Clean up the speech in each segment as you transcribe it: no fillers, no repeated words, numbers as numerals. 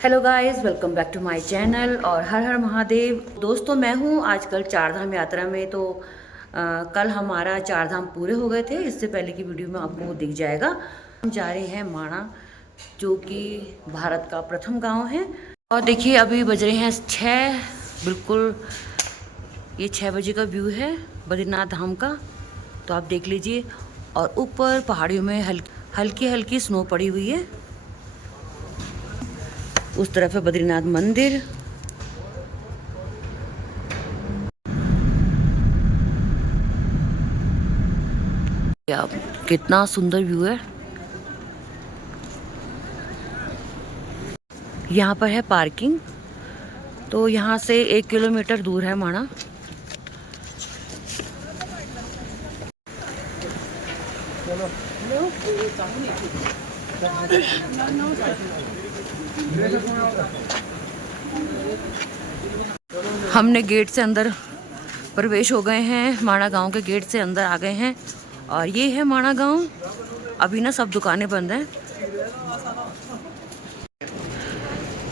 Hello guys, welcome back to my channel और हर हर महादेव। दोस्तों, मैं हूँ आजकल चार धाम यात्रा में। तो कल हमारा चार धाम पूरे हो गए थे। इससे पहले की वीडियो में आपको दिख जाएगा। हम जा रहे हैं माणा, जो कि भारत का प्रथम गांव है। और देखिए, अभी बज रहे हैं 6 बिल्कुल। ये 6 बजे का व्यू है बद्रीनाथ धाम का, तो आप देख लीजिए। और ऊपर पहाड़ियों में हल्की हल्की स्नो पड़ी हुई है। उस तरफ है बद्रीनाथ मंदिर। क्या कितना सुंदर व्यू है। यहाँ पर है पार्किंग। तो यहाँ से 1 किलोमीटर दूर है माणा। हमने गेट से अंदर प्रवेश हो गए हैं। माणा गांव के गेट से अंदर आ गए हैं। और ये है माणा गांव। अभी ना सब दुकानें बंद हैं।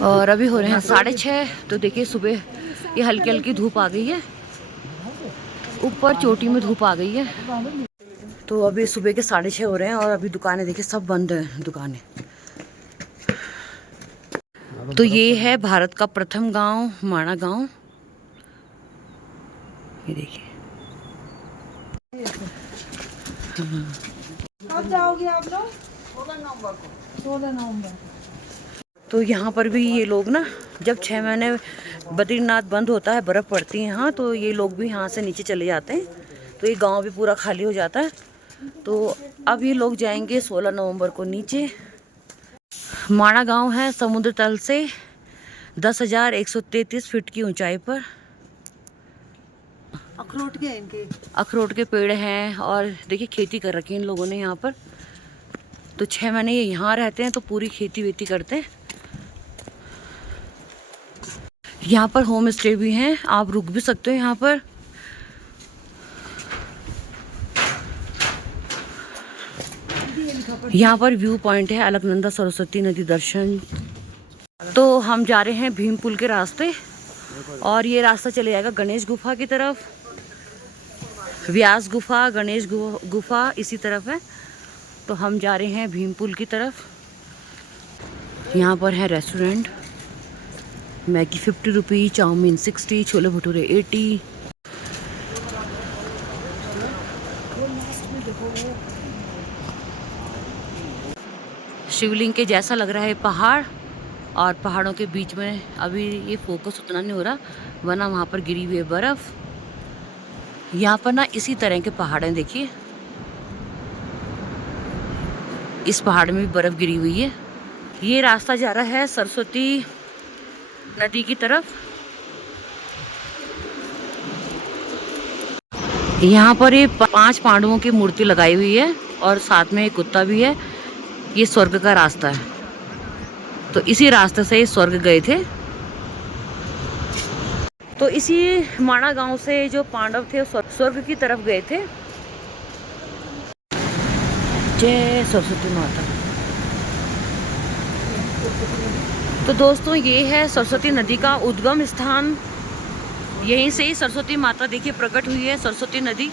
और अभी हो रहे हैं 6:30। तो देखिए, सुबह ये हल्की हल्की धूप आ गई है। ऊपर चोटी में धूप आ गई है। तो अभी सुबह के 6:30 हो रहे हैं और अभी दुकानें देखिए सब बंद हैं दुकानें। तो ये है भारत का प्रथम गांव, माणा गांव। ये देखिए। कब जाओगे आप लोग? 16 नवंबर। तो यहाँ पर भी ये लोग ना, जब 6 महीने बद्रीनाथ बंद होता है, बर्फ़ पड़ती है यहाँ, तो ये लोग भी यहाँ से नीचे चले जाते हैं। तो ये गांव भी पूरा खाली हो जाता है। तो अब ये लोग जाएंगे 16 नवंबर को नीचे। माणा गांव है समुद्र तल से 10,133 फीट की ऊंचाई पर। अखरोट के पेड़ हैं। और देखिए, खेती कर रखी है इन लोगों ने यहाँ पर। तो 6 महीने ये यहाँ रहते हैं, तो पूरी खेती वेती करते हैं। यहाँ पर होम स्टे भी हैं, आप रुक भी सकते हो यहाँ पर। यहाँ पर व्यू पॉइंट है अलकनंदा सरस्वती नदी दर्शन। तो हम जा रहे हैं भीम पुल के रास्ते। और ये रास्ता चले जाएगा गणेश गुफा की तरफ। व्यास गुफा, गणेश गुफा इसी तरफ है। तो हम जा रहे हैं भीम पुल की तरफ। यहाँ पर है रेस्टोरेंट। मैगी 50 रुपये, चाउमीन 60, छोले भटूरे 80। शिवलिंग के जैसा लग रहा है पहाड़। और पहाड़ों के बीच में अभी ये फोकस उतना नहीं हो रहा, वरना वहाँ पर गिरी हुई है बर्फ़। यहाँ पर ना इसी तरह के पहाड़ हैं, देखिए। इस पहाड़ में भी बर्फ़ गिरी हुई है। ये रास्ता जा रहा है सरस्वती नदी की तरफ। यहाँ पर ये 5 पांडवों की मूर्ति लगाई हुई है और साथ में एक कुत्ता भी है। ये स्वर्ग का रास्ता है। तो इसी रास्ते से ये स्वर्ग गए थे। तो इसी माणा गांव से जो पांडव थे स्वर्ग की तरफ गए थे। जय सरस्वती माता। तो दोस्तों, ये है सरस्वती नदी का उद्गम स्थान। यहीं से ही सरस्वती माता देखिए प्रकट हुई है। सरस्वती नदी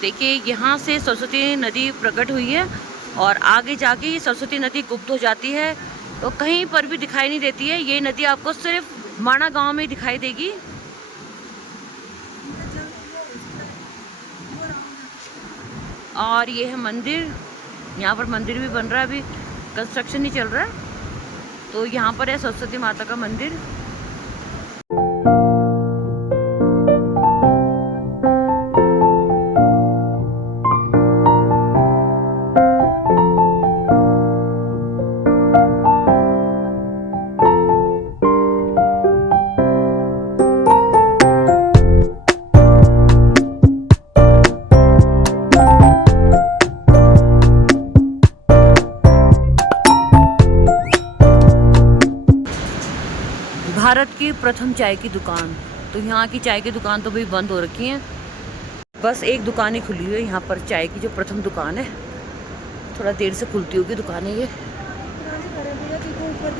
देखिए, यहाँ से सरस्वती नदी प्रकट हुई है। और आगे जाके ये सरस्वती नदी गुप्त हो जाती है, तो कहीं पर भी दिखाई नहीं देती है। ये नदी आपको सिर्फ माणा गांव में दिखाई देगी। और ये है मंदिर। यहाँ पर मंदिर भी बन रहा है, अभी कंस्ट्रक्शन ही चल रहा है। तो यहाँ पर है सरस्वती माता का मंदिर। भारत की प्रथम चाय की दुकान। तो यहाँ की चाय की दुकान तो भाई बंद हो रखी है। बस एक दुकान ही खुली हुई है यहाँ पर, चाय की जो प्रथम दुकान है। थोड़ा देर से खुलती होगी दुकानें ये।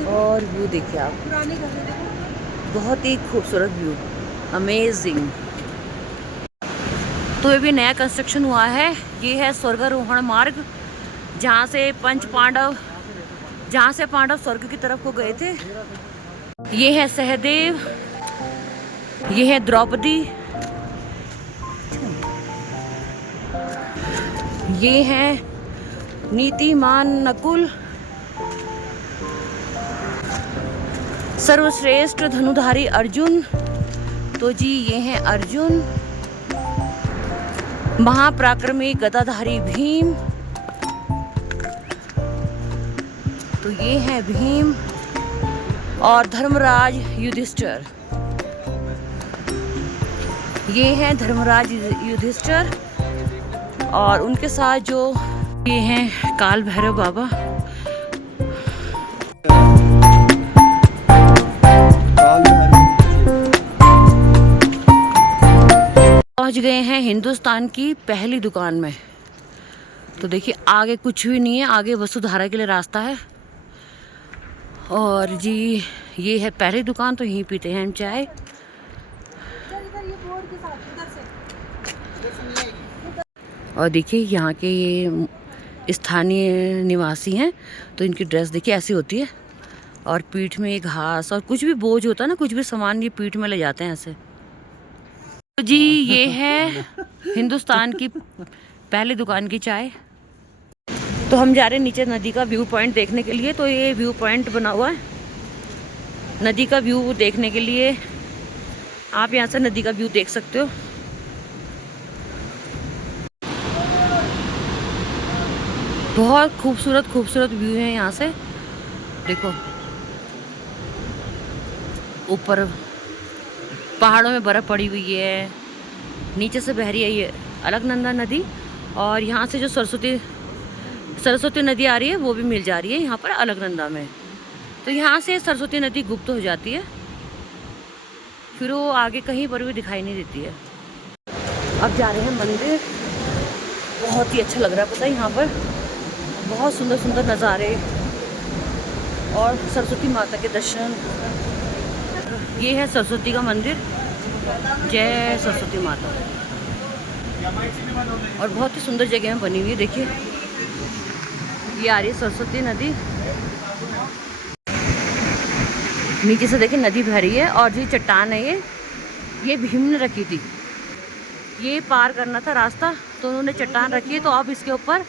और व्यू देखिए आप, बहुत ही खूबसूरत व्यू, अमेजिंग। तो ये भी नया कंस्ट्रक्शन हुआ है। ये है स्वर्गारोहण मार्ग, जहाँ से पांडव स्वर्ग की तरफ को गए थे। ये है सहदेव, ये है द्रौपदी, ये है नीतिमान नकुल, सर्वश्रेष्ठ धनुधारी अर्जुन। तो जी ये है अर्जुन, महापराक्रमी गदाधारी भीम। तो ये है भीम और धर्मराज युधिष्ठिर। ये है धर्मराज युधिष्ठिर और उनके साथ जो ये हैं काल भैरव बाबा। पहुंच गए हैं हिंदुस्तान की पहली दुकान में। तो देखिए आगे कुछ भी नहीं है, आगे वसुधारा के लिए रास्ता है। और जी ये है पहली दुकान, तो यहीं पीते हैं हम चाय। और देखिए यहाँ के ये स्थानीय निवासी हैं, तो इनकी ड्रेस देखिए ऐसी होती है, और पीठ में घास और कुछ भी बोझ होता है ना, कुछ भी सामान ये पीठ में ले जाते हैं ऐसे। तो जी ये है हिंदुस्तान की पहली दुकान की चाय। तो हम जा रहे हैं नीचे नदी का व्यू पॉइंट देखने के लिए। तो ये व्यू पॉइंट बना हुआ है नदी का व्यू देखने के लिए, आप यहाँ से नदी का व्यू देख सकते हो। बहुत खूबसूरत व्यू है यहाँ से। देखो ऊपर पहाड़ों में बर्फ़ पड़ी हुई है, नीचे से बह रही है ये अलकनंदा नदी, और यहाँ से जो सरस्वती नदी आ रही है वो भी मिल जा रही है यहाँ पर अलकनंदा में। तो यहाँ से सरस्वती नदी गुप्त हो जाती है, फिर वो आगे कहीं पर भी दिखाई नहीं देती है। अब जा रहे हैं मंदिर, बहुत ही अच्छा लग रहा है, पता है यहाँ पर बहुत सुंदर नज़ारे और सरस्वती माता के दर्शन। ये है सरस्वती का मंदिर, जय सरस्वती माता। और बहुत ही सुंदर जगह में बनी हुई है। देखिए ये आ रही है सरस्वती नदी, नीचे से देखिए नदी बह रही है। और जो चट्टान है ये भीम ने रखी थी, ये पार करना था रास्ता, तो उन्होंने चट्टान रखी है। तो अब इसके ऊपर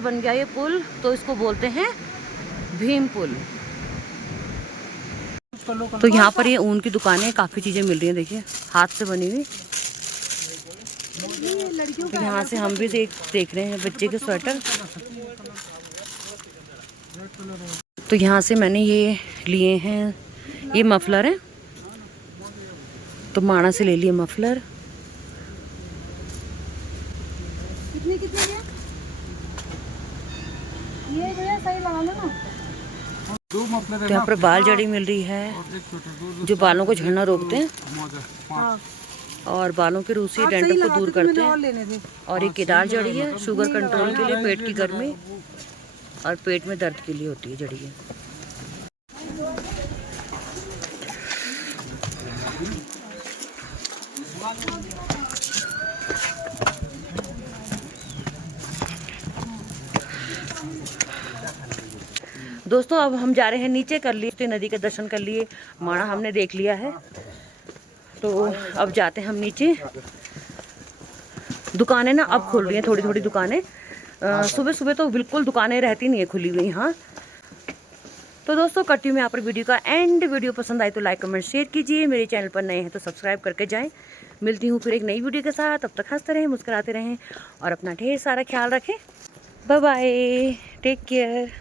बन गया ये पुल, तो इसको बोलते हैं भीम पुल। तो यहाँ पर ये ऊन की दुकानें, काफ़ी चीज़ें मिल रही हैं, देखिए हाथ से बनी हुई। तो यहाँ से हम भी देख रहे हैं बच्चे के स्वेटर। तो यहाँ से मैंने ये लिए हैं, ये मफलर है, तो माणा से ले लिए मफलर। कितने के? ये भैया सही लगा लो ना। तो यहाँ पर बाल जड़ी मिल रही है, जो बालों को झड़ना रोकते हैं और बालों के रूसी डेंड्रफ को दूर करते हैं। और ये केदार जड़ी है, शुगर कंट्रोल के लिए, पेट की गर्मी और पेट में दर्द के लिए होती है जड़ी है। दोस्तों अब हम जा रहे हैं नीचे, कर लिए नदी के दर्शन कर लिए, माणा हमने देख लिया है, तो अब जाते हैं हम नीचे। दुकानें ना अब खुल रही हैं, थोड़ी दुकानें। सुबह तो बिल्कुल दुकानें रहती नहीं है खुली हुई। हाँ तो दोस्तों करती हूँ मैं यहाँ पर वीडियो का एंड। वीडियो पसंद आई तो लाइक कमेंट शेयर कीजिए, मेरे चैनल पर नए हैं तो सब्सक्राइब करके जाएं। मिलती हूँ फिर एक नई वीडियो के साथ, तब तक हंसते रहें, मुस्कुराते रहें और अपना ढेर सारा ख्याल रखें। Bye bye, take care.